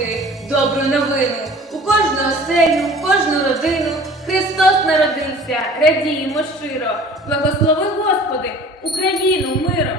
люди, добру новину. У кожну оселю, у кожну родину Христос народився, радіємо щиро. Благослови, Господи, Україну миром.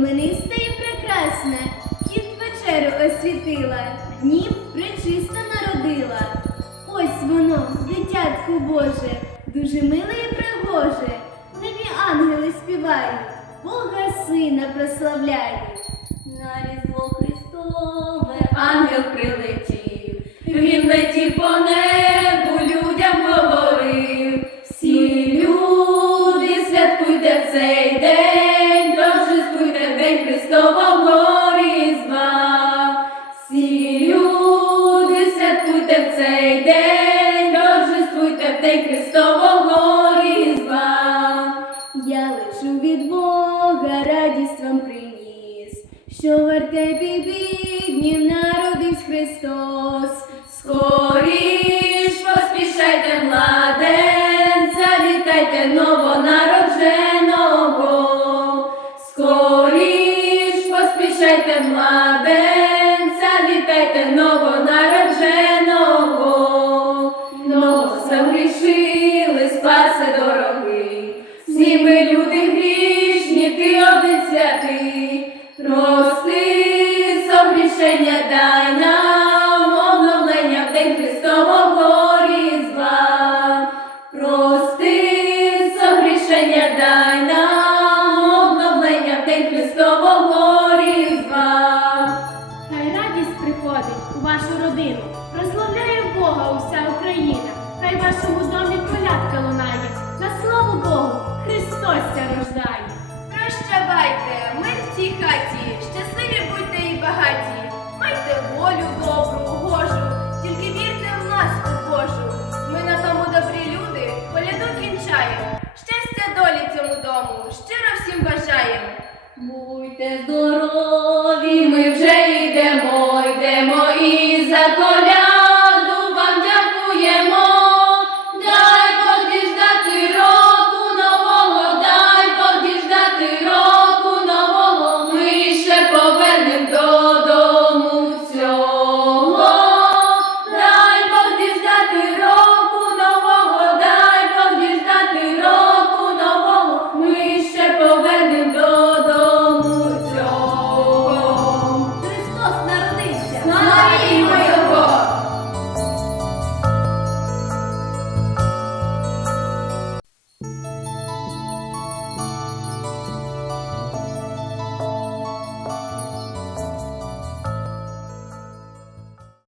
промениста і прекрасна, Кіт вечерю освітила, днів причисто народила. Ось воно, дитятко Боже, дуже миле і пригоже. Небі ангели співають, Бога Сина прославляють. На різдво Христове Ангел прилетів, він летів по небу, Христового Різдва. Всі люди в цей день, торжествуйте в день Христового Різдва. Я лечу від Бога, радість вам приніс, що вертепі біднів народився Христос. Ти святий. Дай нам, обновлення в день Христового Різдва. Прости, согрішення дай нам, обновлення в день Христового Різдва. Хай приходить у вашу родину. Прославляє Бога уся Україна. Хай вашому домі колядка лунає. muitas dores.